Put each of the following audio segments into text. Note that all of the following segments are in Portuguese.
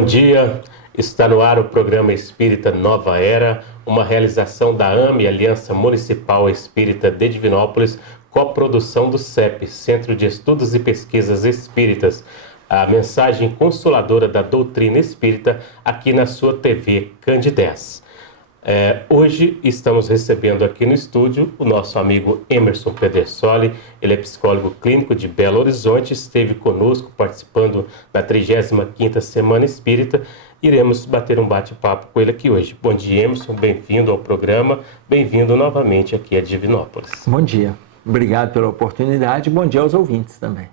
Bom dia, está no ar o programa Espírita Nova Era, uma realização da AME, Aliança Municipal Espírita de Divinópolis, coprodução do CEP, Centro de Estudos e Pesquisas Espíritas, a mensagem consoladora da doutrina espírita aqui na sua TV Candidez. Hoje estamos recebendo aqui no estúdio o nosso amigo Emerson Pedersoli. Ele é psicólogo clínico de Belo Horizonte, esteve conosco participando da 35ª Semana Espírita. Iremos bater um bate-papo com ele aqui hoje. Bom dia, Emerson, bem-vindo ao programa, bem-vindo novamente aqui a Divinópolis. Bom dia, obrigado pela oportunidade, bom dia aos ouvintes também.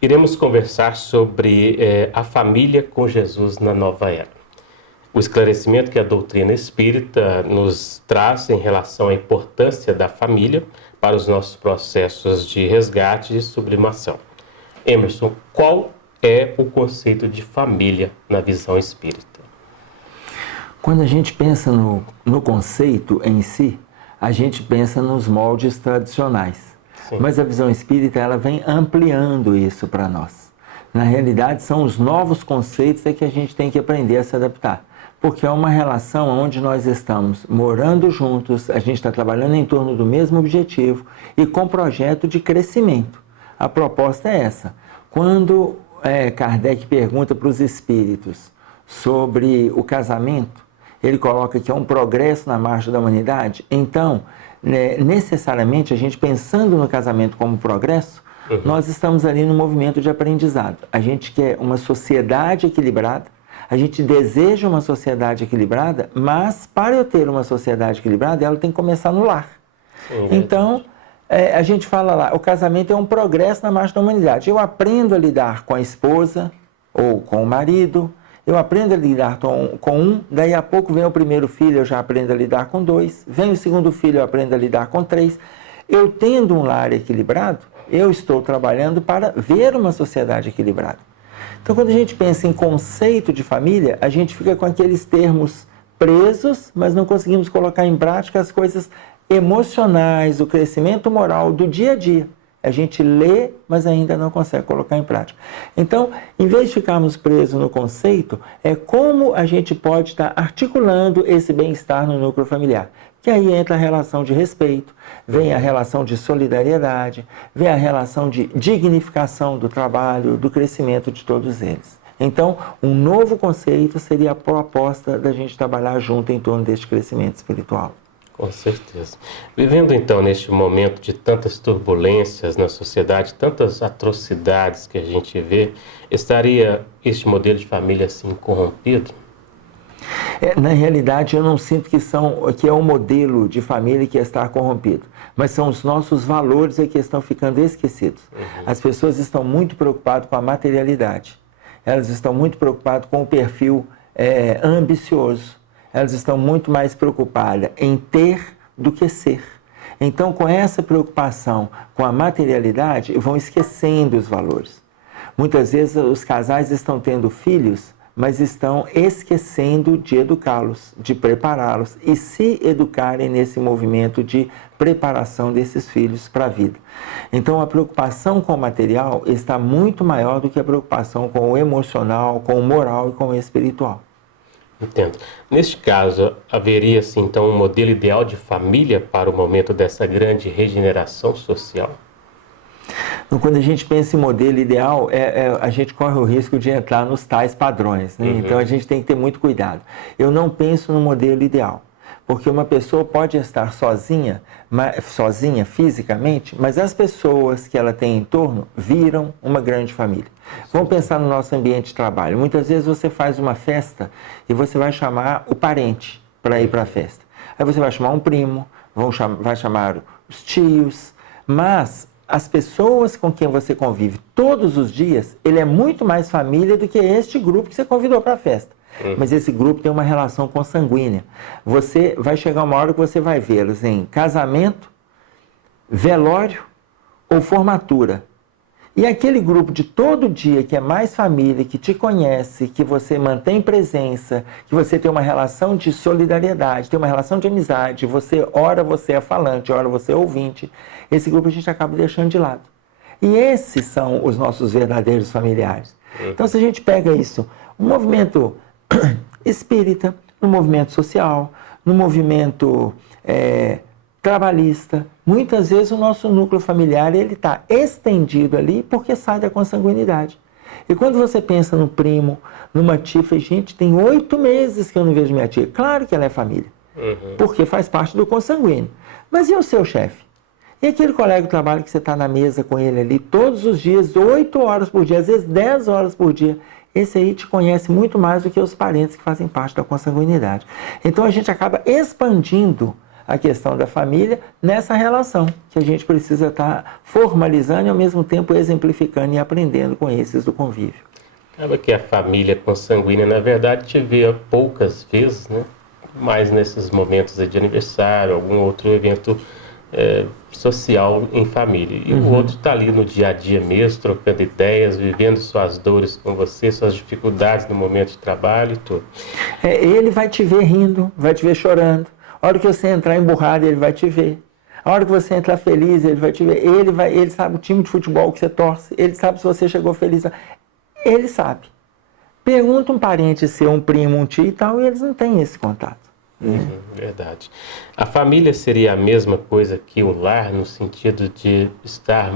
Iremos conversar sobre a família com Jesus na nova era. O esclarecimento que a doutrina espírita nos traz em relação à importância da família para os nossos processos de resgate e sublimação. Emerson, qual é o conceito de família na visão espírita? Quando a gente pensa no conceito em si, a gente pensa nos moldes tradicionais. Sim. Mas a visão espírita ela vem ampliando isso para nós. Na realidade, são os novos conceitos que a gente tem que aprender a se adaptar. Porque é uma relação onde nós estamos morando juntos, a gente está trabalhando em torno do mesmo objetivo e com projeto de crescimento. A proposta é essa. Quando Kardec pergunta para os espíritos sobre o casamento, ele coloca que é um progresso na marcha da humanidade. Então, necessariamente, a gente pensando no casamento como progresso, nós estamos ali no movimento de aprendizado. A gente quer uma sociedade equilibrada, a gente deseja uma sociedade equilibrada, mas para eu ter uma sociedade equilibrada, ela tem que começar no lar. Então, a gente fala lá, o casamento é um progresso na marcha da humanidade. Eu aprendo a lidar com a esposa ou com o marido, eu aprendo a lidar com um, daí a pouco vem o primeiro filho, eu já aprendo a lidar com 2, vem o segundo filho, eu aprendo a lidar com 3. Eu tendo um lar equilibrado, eu estou trabalhando para ver uma sociedade equilibrada. Então, quando a gente pensa em conceito de família, a gente fica com aqueles termos presos, mas não conseguimos colocar em prática as coisas emocionais, o crescimento moral do dia a dia. A gente lê, mas ainda não consegue colocar em prática. Então, em vez de ficarmos presos no conceito, é como a gente pode estar articulando esse bem-estar no núcleo familiar. Que aí entra a relação de respeito, vem a relação de solidariedade, vem a relação de dignificação do trabalho, do crescimento de todos eles. Então, um novo conceito seria a proposta da gente trabalhar junto em torno deste crescimento espiritual. Com certeza. Vivendo então neste momento de tantas turbulências na sociedade, tantas atrocidades que a gente vê, estaria este modelo de família assim corrompido? Na realidade, eu não sinto que é um modelo de família que está corrompido, mas são os nossos valores que estão ficando esquecidos. As pessoas estão muito preocupadas com a materialidade, elas estão muito preocupadas com o perfil ambicioso, elas estão muito mais preocupadas em ter do que ser. Então, com essa preocupação com a materialidade, vão esquecendo os valores. Muitas vezes os casais estão tendo filhos, mas estão esquecendo de educá-los, de prepará-los e se educarem nesse movimento de preparação desses filhos para a vida. Então, a preocupação com o material está muito maior do que a preocupação com o emocional, com o moral e com o espiritual. Entendo. Neste caso, haveria, assim, então, um modelo ideal de família para o momento dessa grande regeneração social? Então, quando a gente pensa em modelo ideal, a gente corre o risco de entrar nos tais padrões, né? Então, a gente tem que ter muito cuidado. Eu não penso no modelo ideal, porque uma pessoa pode estar sozinha fisicamente, mas as pessoas que ela tem em torno viram uma grande família. Vamos pensar no nosso ambiente de trabalho. Muitas vezes você faz uma festa e você vai chamar o parente para ir para a festa. Aí você vai chamar um primo, vai chamar os tios, mas as pessoas com quem você convive todos os dias, ele é muito mais família do que este grupo que você convidou para a festa. Mas esse grupo tem uma relação consanguínea. Você vai chegar uma hora que você vai vê-los em casamento, velório ou formatura. E aquele grupo de todo dia que é mais família, que te conhece, que você mantém presença, que você tem uma relação de solidariedade, tem uma relação de amizade, ora você é falante, ora você é ouvinte, esse grupo a gente acaba deixando de lado. E esses são os nossos verdadeiros familiares. Então, se a gente pega isso, no movimento espírita, no movimento social, no movimento trabalhista. Muitas vezes o nosso núcleo familiar está estendido ali porque sai da consanguinidade. E quando você pensa no primo, numa tia, gente, tem 8 meses que eu não vejo minha tia. Claro que ela é família, porque faz parte do consanguíneo. Mas e o seu chefe? E aquele colega de trabalho que você está na mesa com ele ali todos os dias, 8 horas por dia, às vezes 10 horas por dia? Esse aí te conhece muito mais do que os parentes que fazem parte da consanguinidade. Então a gente acaba expandindo a questão da família nessa relação que a gente precisa estar formalizando e ao mesmo tempo exemplificando e aprendendo com esses do convívio. Acaba que a família consanguínea, na verdade, te vê poucas vezes, né? Mais nesses momentos de aniversário, algum outro evento social em família. E o outro está ali no dia a dia mesmo, trocando ideias, vivendo suas dores com você, suas dificuldades no momento de trabalho e tudo. Ele vai te ver rindo, vai te ver chorando. A hora que você entrar emburrado, ele vai te ver. A hora que você entrar feliz, ele vai te ver. Ele sabe o time de futebol que você torce, ele sabe se você chegou feliz. Ele sabe. Pergunta um parente seu, um primo, um tio e tal, e eles não têm esse contato. Verdade. A família seria a mesma coisa que o lar, no sentido de estar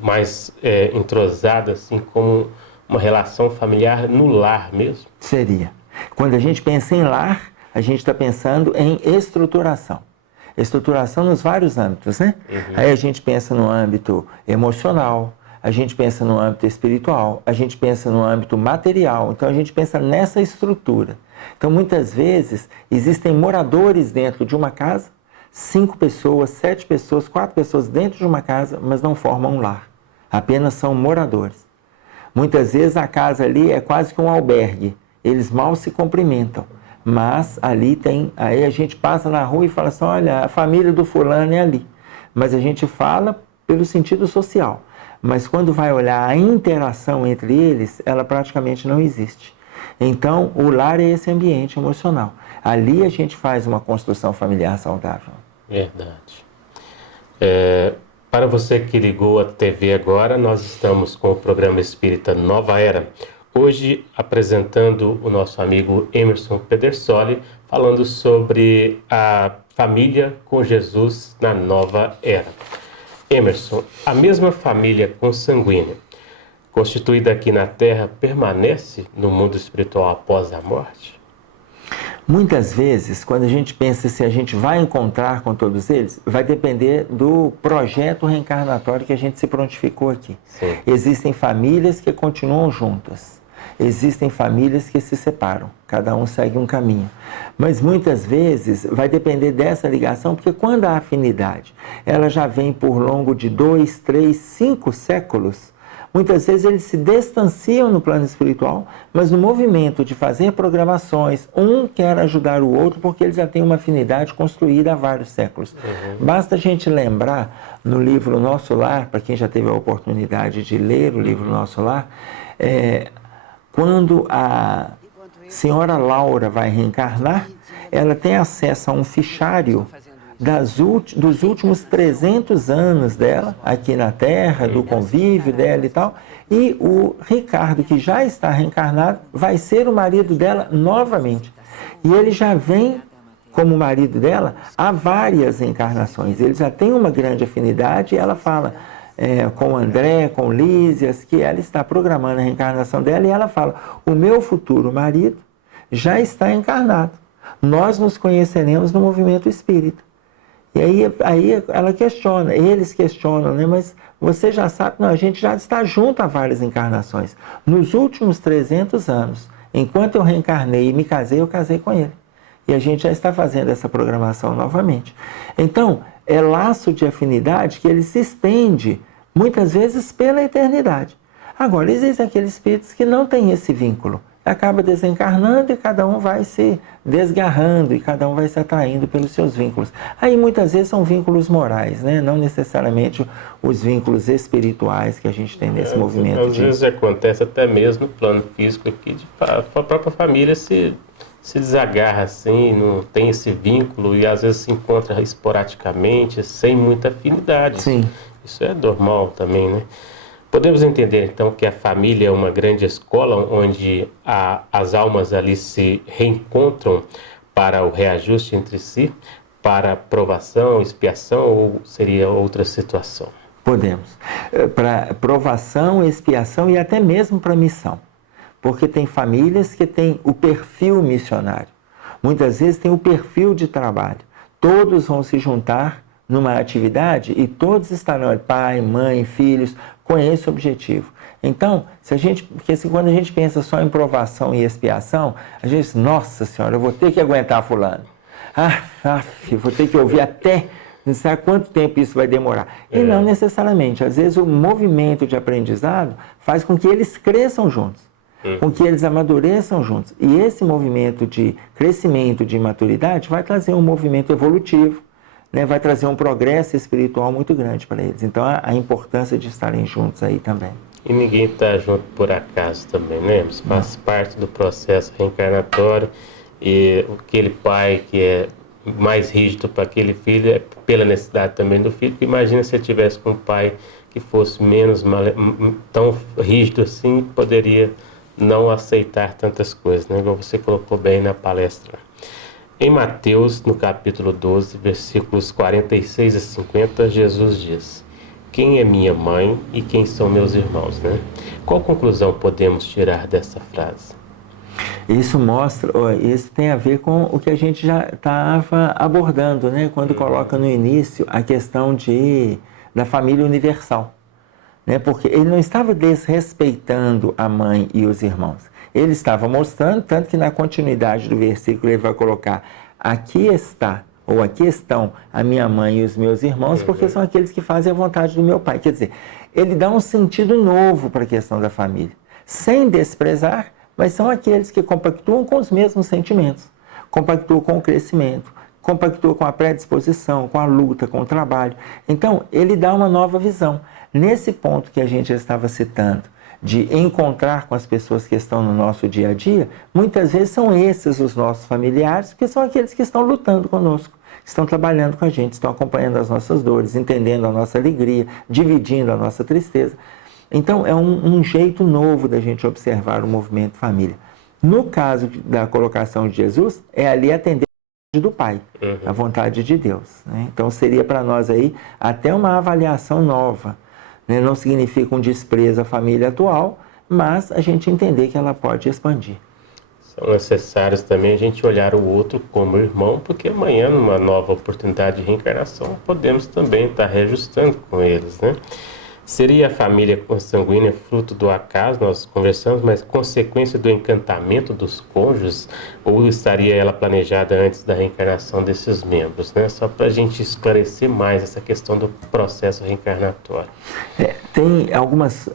mais entrosada, assim, como uma relação familiar no lar mesmo? Seria. Quando a gente pensa em lar, a gente está pensando em estruturação. Estruturação nos vários âmbitos, né? Aí a gente pensa no âmbito emocional, a gente pensa no âmbito espiritual, a gente pensa no âmbito material. Então a gente pensa nessa estrutura. Então muitas vezes existem moradores dentro de uma casa, 5 pessoas, 7 pessoas, 4 pessoas dentro de uma casa, mas não formam um lar. Apenas são moradores. Muitas vezes a casa ali é quase que um albergue. Eles mal se cumprimentam. Mas ali aí a gente passa na rua e fala assim, olha, a família do fulano é ali. Mas a gente fala pelo sentido social. Mas quando vai olhar a interação entre eles, ela praticamente não existe. Então, o lar é esse ambiente emocional. Ali a gente faz uma construção familiar saudável. Verdade. Para você que ligou a TV agora, nós estamos com o programa Espírita Nova Era. Hoje apresentando o nosso amigo Emerson Pedersoli, falando sobre a família com Jesus na Nova Era. Emerson, a mesma família consanguínea constituída aqui na Terra permanece no mundo espiritual após a morte? Muitas vezes, quando a gente pensa se a gente vai encontrar com todos eles, vai depender do projeto reencarnatório que a gente se prontificou aqui. Sim. Existem famílias que continuam juntas. Existem famílias que se separam, cada um segue um caminho. Mas muitas vezes vai depender dessa ligação, porque quando a afinidade ela já vem por longo de 2, 3, 5 séculos, muitas vezes eles se distanciam no plano espiritual, mas no movimento de fazer programações, um quer ajudar o outro porque eles já têm uma afinidade construída há vários séculos. Basta a gente lembrar no livro Nosso Lar, para quem já teve a oportunidade de ler o livro Nosso Lar, quando a senhora Laura vai reencarnar, ela tem acesso a um fichário dos últimos 300 anos dela, aqui na Terra, do convívio dela e tal, e o Ricardo, que já está reencarnado, vai ser o marido dela novamente. E ele já vem como marido dela há várias encarnações. Ele já tem uma grande afinidade e ela fala com o André, com Lísias, que ela está programando a reencarnação dela e ela fala, o meu futuro marido já está encarnado. Nós nos conheceremos no movimento espírita. E aí ela questiona, eles questionam, né? Mas você já sabe, não, a gente já está junto há várias encarnações. Nos últimos 300 anos, enquanto eu reencarnei e me casei, eu casei com ele. E a gente já está fazendo essa programação novamente. Então, é laço de afinidade que ele se estende, muitas vezes, pela eternidade. Agora, existem aqueles espíritos que não têm esse vínculo. Acaba desencarnando e cada um vai se desgarrando e cada um vai se atraindo pelos seus vínculos. Aí muitas vezes são vínculos morais, né? Não necessariamente os vínculos espirituais que a gente tem nesse movimento. Às vezes acontece até mesmo no plano físico aqui, a própria família se desagarra assim, não tem esse vínculo e às vezes se encontra esporadicamente, sem muita afinidade. Sim. Isso é normal também, né? Podemos entender então que a família é uma grande escola onde as almas ali se reencontram para o reajuste entre si, para provação, expiação, ou seria outra situação? Podemos. Para provação, expiação e até mesmo para missão. Porque tem famílias que têm o perfil missionário. Muitas vezes tem o perfil de trabalho. Todos vão se juntar numa atividade e todos estarão, pai, mãe, filhos, com esse objetivo. Então, quando a gente pensa só em provação e expiação, a gente diz, nossa senhora, eu vou ter que aguentar fulano. Vou ter que ouvir até, não sei há quanto tempo isso vai demorar. E não necessariamente. Às vezes o movimento de aprendizado faz com que eles cresçam juntos, com que eles amadureçam juntos. E esse movimento de crescimento, de maturidade, vai trazer um movimento evolutivo, né? Vai trazer um progresso espiritual muito grande para eles. Então, a importância de estarem juntos aí também. E ninguém está junto por acaso também, né? Isso faz parte do processo reencarnatório. E aquele pai que é mais rígido para aquele filho é pela necessidade também do filho. Imagina se ele tivesse com um pai que fosse menos tão rígido assim, poderia não aceitar tantas coisas, né? Igual você colocou bem na palestra. Em Mateus, no capítulo 12, versículos 46 a 50, Jesus diz: quem é minha mãe e quem são meus irmãos, né? Qual conclusão podemos tirar dessa frase? Isso isso tem a ver com o que a gente já estava abordando, né? Quando coloca no início a questão da família universal, né? Porque ele não estava desrespeitando a mãe e os irmãos. Ele estava mostrando, tanto que na continuidade do versículo ele vai colocar: aqui está, ou aqui estão a minha mãe e os meus irmãos, porque são aqueles que fazem a vontade do meu pai. Quer dizer, ele dá um sentido novo para a questão da família, sem desprezar, mas são aqueles que compactuam com os mesmos sentimentos, compactuam com o crescimento, compactuam com a predisposição, com a luta, com o trabalho. Então, ele dá uma nova visão. Nesse ponto que a gente já estava citando, de encontrar com as pessoas que estão no nosso dia a dia, muitas vezes são esses os nossos familiares, porque são aqueles que estão lutando conosco, estão trabalhando com a gente, estão acompanhando as nossas dores, entendendo a nossa alegria, dividindo a nossa tristeza. Então, é um jeito novo da gente observar o movimento família. No caso da colocação de Jesus, é ali atender a vontade do Pai, a vontade de Deus, né? Então, seria para nós aí até uma avaliação nova. Não significa um desprezo à família atual, mas a gente entender que ela pode expandir. São necessários também a gente olhar o outro como irmão, porque amanhã, numa nova oportunidade de reencarnação, podemos também estar reajustando com eles, né? Seria a família consanguínea fruto do acaso, nós conversamos, mas consequência do encantamento dos cônjuges, ou estaria ela planejada antes da reencarnação desses membros, né? Só para a gente esclarecer mais essa questão do processo reencarnatório. Tem algumas,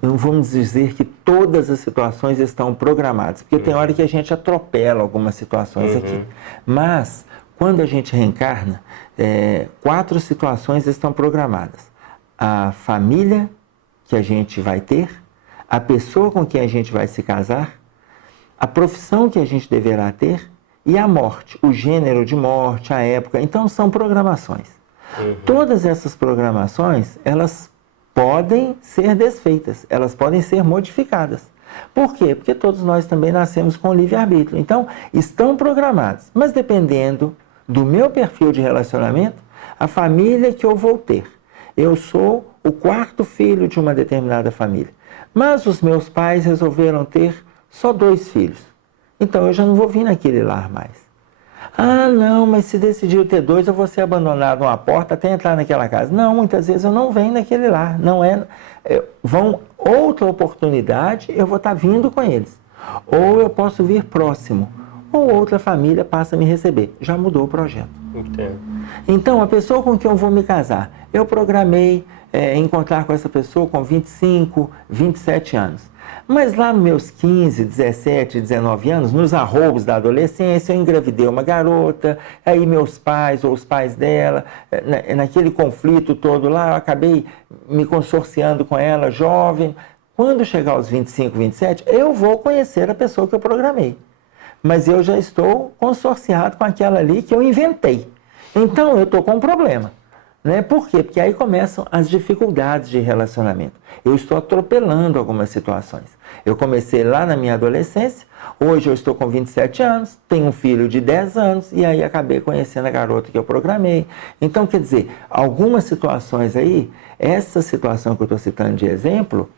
não vamos dizer que todas as situações estão programadas, porque tem hora que a gente atropela algumas situações aqui, mas quando a gente reencarna, 4 situações estão programadas. A família que a gente vai ter, a pessoa com quem a gente vai se casar, a profissão que a gente deverá ter e a morte, o gênero de morte, a época. Então, são programações. Todas essas programações, elas podem ser desfeitas, elas podem ser modificadas. Por quê? Porque todos nós também nascemos com livre-arbítrio. Então, estão programados, mas dependendo do meu perfil de relacionamento, a família que eu vou ter. Eu sou o 4º filho de uma determinada família. Mas os meus pais resolveram ter só 2 filhos. Então eu já não vou vir naquele lar mais. Ah, não, mas se decidiu ter 2, eu vou ser abandonado numa porta até entrar naquela casa. Não, muitas vezes eu não venho naquele lar. Outra oportunidade, eu vou estar vindo com eles. Ou eu posso vir próximo. Ou outra família passa a me receber. Já mudou o projeto. Entendo. Então, a pessoa com quem eu vou me casar, eu programei encontrar com essa pessoa com 25, 27 anos. Mas lá nos meus 15, 17, 19 anos, nos arroubos da adolescência, eu engravidei uma garota, aí meus pais ou os pais dela, naquele conflito todo lá, eu acabei me consorciando com ela, jovem. Quando chegar aos 25, 27, eu vou conhecer a pessoa que eu programei. Mas eu já estou consorciado com aquela ali que eu inventei. Então, eu estou com um problema. Né? Por quê? Porque aí começam as dificuldades de relacionamento. Eu estou atropelando algumas situações. Eu comecei lá na minha adolescência, hoje eu estou com 27 anos, tenho um filho de 10 anos e aí acabei conhecendo a garota que eu programei. Então, quer dizer, algumas situações aí, essa situação que eu estou citando de exemplo,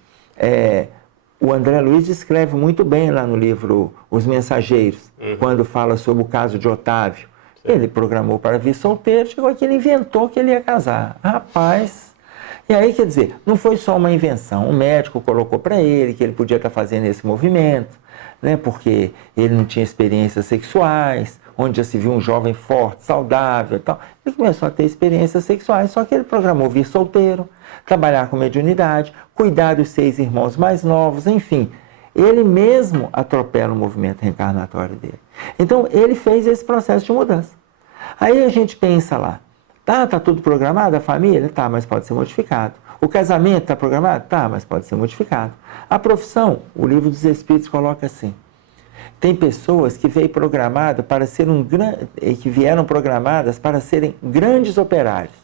o André Luiz descreve muito bem lá no livro Os Mensageiros, quando fala sobre o caso de Otávio. Ele programou para vir solteiro, chegou aqui, ele inventou que ele ia casar. Rapaz, e aí, quer dizer, não foi só uma invenção. O médico colocou para ele que ele podia estar fazendo esse movimento, né, porque ele não tinha experiências sexuais, onde já se viu um jovem forte, saudável e tal. Ele começou a ter experiências sexuais, só que ele programou vir solteiro, trabalhar com mediunidade, cuidar dos 6 irmãos mais novos, enfim. Ele mesmo atropela o movimento reencarnatório dele. Então, ele fez esse processo de mudança. Aí a gente pensa lá, tá tudo programado, a família? Tá, mas pode ser modificado. O casamento está programado? Tá, mas pode ser modificado. A profissão, o Livro dos Espíritos coloca assim, tem pessoas que vieram programadas para ser que vieram programadas para serem grandes operários.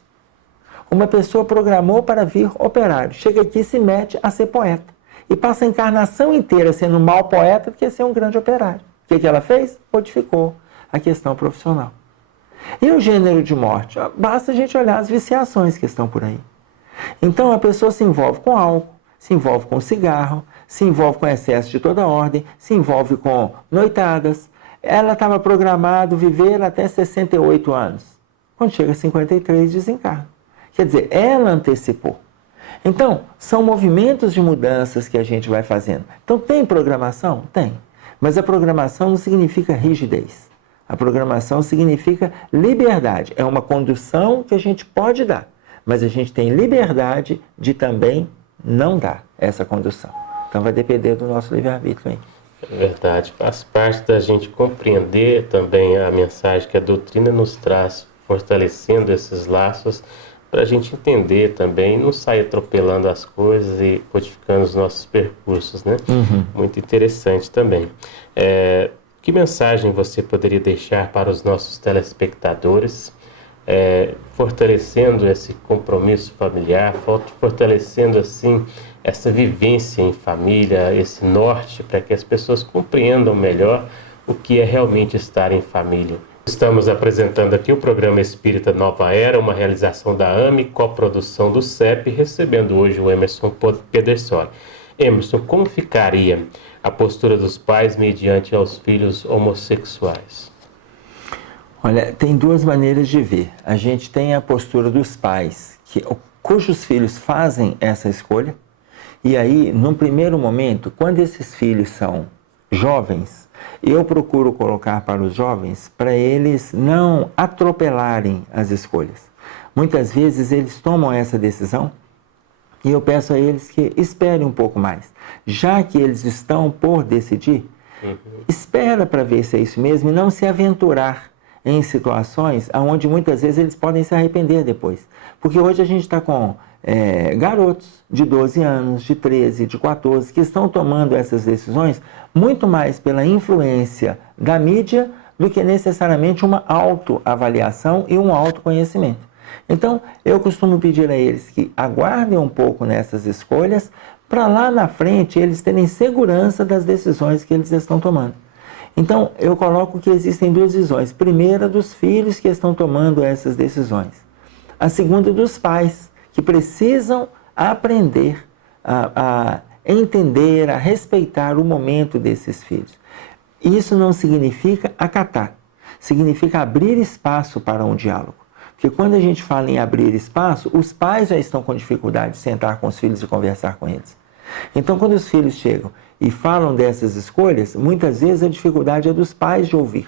Uma pessoa programou para vir operário, chega aqui e se mete a ser poeta. E passa a encarnação inteira sendo um mau poeta do que ser um grande operário. O que ela fez? Modificou a questão profissional. E o gênero de morte? Basta a gente olhar as viciações que estão por aí. Então a pessoa se envolve com álcool, se envolve com cigarro, se envolve com excesso de toda ordem, se envolve com noitadas. Ela estava programada a viver até 68 anos. Quando chega a 53, desencarna. Quer dizer, ela antecipou. Então, são movimentos de mudanças que a gente vai fazendo. Então, tem programação? Tem. Mas a programação não significa rigidez. A programação significa liberdade. É uma condução que a gente pode dar. Mas a gente tem liberdade de também não dar essa condução. Então, vai depender do nosso livre-arbítrio. É verdade. Faz parte da gente compreender também a mensagem que a doutrina nos traz, fortalecendo esses laços, para a gente entender também, não sair atropelando as coisas e codificando os nossos percursos, né? Muito interessante também. Que mensagem você poderia deixar para os nossos telespectadores, fortalecendo esse compromisso familiar, fortalecendo assim essa vivência em família, esse norte, para que as pessoas compreendam melhor o que é realmente estar em família? Estamos apresentando aqui o programa Espírita Nova Era, uma realização da AME, coprodução do CEP, recebendo hoje o Emerson Pedersoli. Emerson, como ficaria a postura dos pais mediante aos filhos homossexuais? Olha, tem duas maneiras de ver. A gente tem a postura dos pais, cujos filhos fazem essa escolha, e aí, num primeiro momento, quando esses filhos são jovens, eu procuro colocar para os jovens para eles não atropelarem as escolhas. Muitas vezes eles tomam essa decisão e eu peço a eles que esperem um pouco mais. Já que eles estão por decidir, espera para ver se é isso mesmo e não se aventurar em situações onde muitas vezes eles podem se arrepender depois. Porque hoje a gente está com garotos de 12 anos, de 13, de 14, que estão tomando essas decisões muito mais pela influência da mídia do que necessariamente uma autoavaliação e um autoconhecimento. Então, eu costumo pedir a eles que aguardem um pouco nessas escolhas para lá na frente eles terem segurança das decisões que eles estão tomando. Então, eu coloco que existem duas visões. Primeira, dos filhos que estão tomando essas decisões. A segunda, dos pais, que precisam aprender a entender, a respeitar o momento desses filhos. Isso não significa acatar, significa abrir espaço para um diálogo. Porque quando a gente fala em abrir espaço, os pais já estão com dificuldade de sentar com os filhos e conversar com eles. Então, quando os filhos chegam e falam dessas escolhas, muitas vezes a dificuldade é dos pais de ouvir.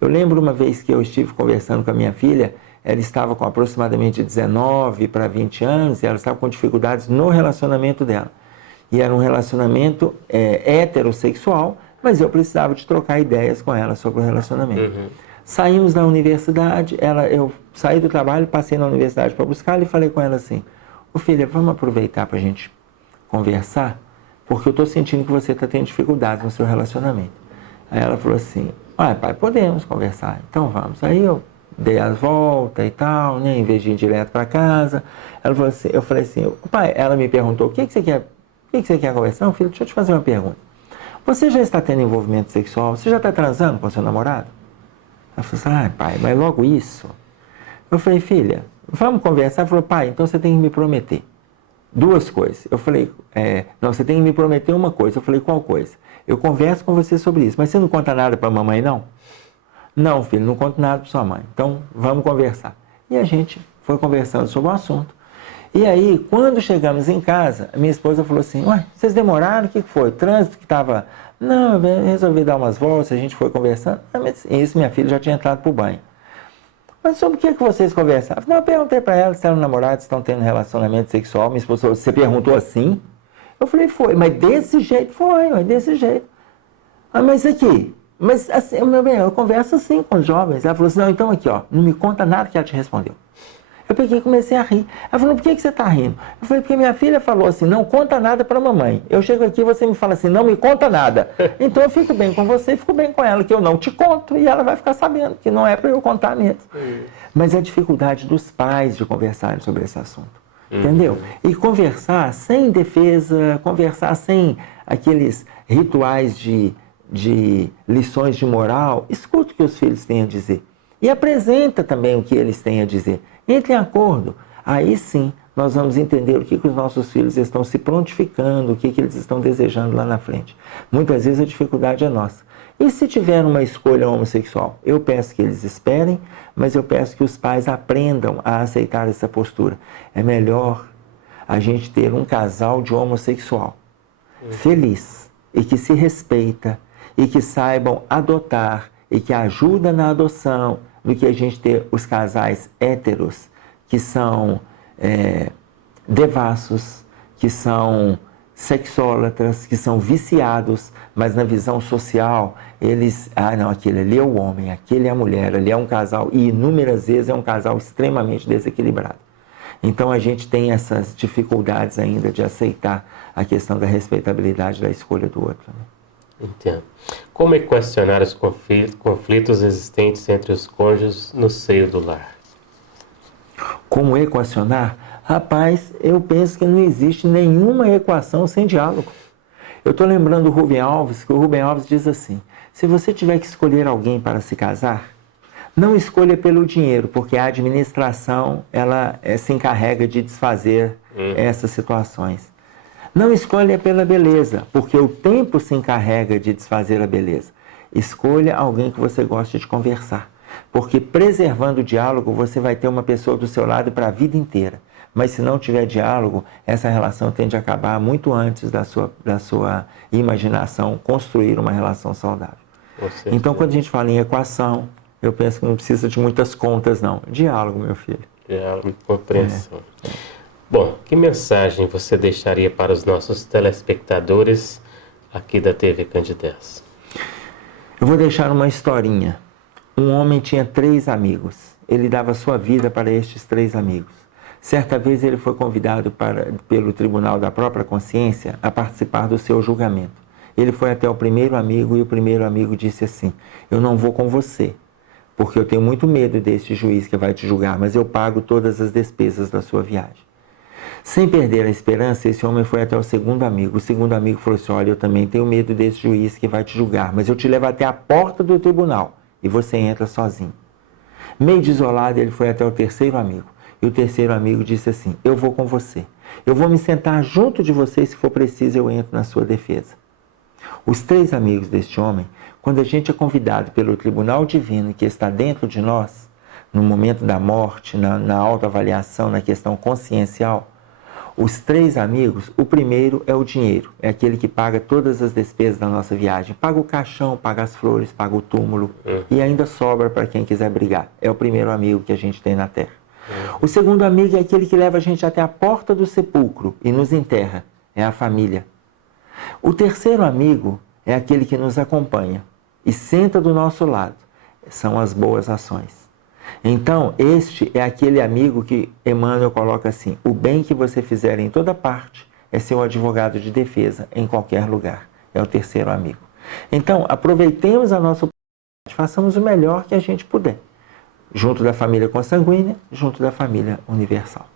Eu lembro uma vez que eu estive conversando com a minha filha, ela estava com aproximadamente 19 para 20 anos e ela estava com dificuldades no relacionamento dela. E era um relacionamento heterossexual, mas eu precisava de trocar ideias com ela sobre o relacionamento. Saímos da universidade, eu saí do trabalho, passei na universidade para buscar e falei com ela assim, filha, vamos aproveitar para a gente conversar, porque eu estou sentindo que você está tendo dificuldades no seu relacionamento. Aí ela falou assim, pai, podemos conversar, então vamos. Aí eu dei as voltas e tal, né, em vez de ir direto para casa. Ela falou assim, eu falei assim, pai, ela me perguntou, o que você quer conversar? Não, filho, deixa eu te fazer uma pergunta. Você já está tendo envolvimento sexual? Você já está transando com seu namorado? Ela falou assim, pai, mas logo isso? Eu falei, filha, vamos conversar? Ela falou, pai, então você tem que me prometer 2 coisas. Eu falei, não, você tem que me prometer uma coisa. Eu falei, qual coisa? Eu converso com você sobre isso, mas você não conta nada para a mamãe, não? Não, filho, não conto nada para sua mãe. Então, vamos conversar. E a gente foi conversando sobre o assunto. E aí, quando chegamos em casa, minha esposa falou assim, ué, vocês demoraram? O que foi? Trânsito que estava... Não, eu resolvi dar umas voltas, a gente foi conversando. Mas isso, minha filha já tinha entrado para o banho. Mas sobre o que vocês conversavam? Não, eu perguntei para ela se eram namorados, estão tendo relacionamento sexual. Minha esposa falou, você perguntou assim? Eu falei, foi, mas desse jeito foi, mas desse jeito. Mas aqui, mas assim, meu bem, eu converso assim com os jovens. Ela falou assim, não, então aqui, ó, não me conta nada que ela te respondeu. Eu peguei e comecei a rir. Ela falou, por que você está rindo? Eu falei, porque minha filha falou assim, não conta nada para a mamãe. Eu chego aqui e você me fala assim, não me conta nada. Então eu fico bem com você e fico bem com ela, que eu não te conto. E ela vai ficar sabendo que não é para eu contar mesmo. Mas é a dificuldade dos pais de conversarem sobre esse assunto. Entendeu? E conversar sem defesa, conversar sem aqueles rituais de lições de moral. Escuta o que os filhos têm a dizer. E apresenta também o que eles têm a dizer. Entre em acordo. Aí sim, nós vamos entender o que os nossos filhos estão se prontificando, o que eles estão desejando lá na frente. Muitas vezes a dificuldade é nossa. E se tiver uma escolha homossexual? Eu peço que eles esperem, mas eu peço que os pais aprendam a aceitar essa postura. É melhor a gente ter um casal de homossexual feliz e que se respeita e que saibam adotar e que ajuda na adoção, do que a gente ter os casais héteros que são devassos, que são sexólatras, que são viciados, mas na visão social eles, não, aquele ali é o homem, aquele é a mulher, ali é um casal, e inúmeras vezes é um casal extremamente desequilibrado. Então a gente tem essas dificuldades ainda de aceitar a questão da respeitabilidade da escolha do outro, né? Entendo. Como equacionar os conflitos existentes entre os cônjuges no seio do lar? Como equacionar? Rapaz, eu penso que não existe nenhuma equação sem diálogo. Eu estou lembrando do Rubem Alves, que o Rubem Alves diz assim, se você tiver que escolher alguém para se casar, não escolha pelo dinheiro, porque a administração ela se encarrega de desfazer essas situações. Não escolha pela beleza, porque o tempo se encarrega de desfazer a beleza. Escolha alguém que você goste de conversar, porque preservando o diálogo, você vai ter uma pessoa do seu lado para a vida inteira. Mas se não tiver diálogo, essa relação tende a acabar muito antes da sua imaginação construir uma relação saudável. Então, quando a gente fala em equação, eu penso que não precisa de muitas contas, não. Diálogo, meu filho. Diálogo e compreensão. Bom, que mensagem você deixaria para os nossos telespectadores aqui da TV Candidez? Eu vou deixar uma historinha. Um homem tinha 3 amigos. Ele dava sua vida para estes 3 amigos. Certa vez ele foi convidado pelo Tribunal da Própria Consciência a participar do seu julgamento. Ele foi até o primeiro amigo e o primeiro amigo disse assim, eu não vou com você, porque eu tenho muito medo desse juiz que vai te julgar, mas eu pago todas as despesas da sua viagem. Sem perder a esperança, esse homem foi até o segundo amigo. O segundo amigo falou assim, olha, eu também tenho medo desse juiz que vai te julgar, mas eu te levo até a porta do tribunal e você entra sozinho. Meio desolado, ele foi até o terceiro amigo. E o terceiro amigo disse assim, eu vou com você. Eu vou me sentar junto de você e se for preciso eu entro na sua defesa. Os 3 amigos deste homem, quando a gente é convidado pelo tribunal divino que está dentro de nós, no momento da morte, na autoavaliação, na questão consciencial, os 3 amigos, o primeiro é o dinheiro, é aquele que paga todas as despesas da nossa viagem, paga o caixão, paga as flores, paga o túmulo e ainda sobra para quem quiser brigar. É o primeiro amigo que a gente tem na Terra. O segundo amigo é aquele que leva a gente até a porta do sepulcro e nos enterra, é a família. O terceiro amigo é aquele que nos acompanha e senta do nosso lado, são as boas ações. Então, este é aquele amigo que Emmanuel coloca assim, o bem que você fizer em toda parte é seu advogado de defesa em qualquer lugar. É o terceiro amigo. Então, aproveitemos a nossa oportunidade, façamos o melhor que a gente puder. junto da família consanguínea, junto da família universal.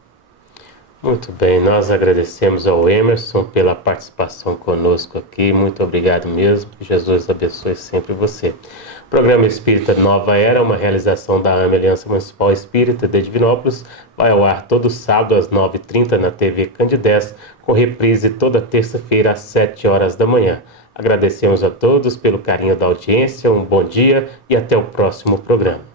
Muito bem, nós agradecemos ao Emerson pela participação conosco aqui. Muito obrigado mesmo. Que Jesus abençoe sempre você. O programa Espírita Nova Era, uma realização da AME Aliança Municipal Espírita de Divinópolis, vai ao ar todo sábado às 9h30 na TV Candidez, com reprise toda terça-feira às 7 horas da manhã. Agradecemos a todos pelo carinho da audiência, um bom dia e até o próximo programa.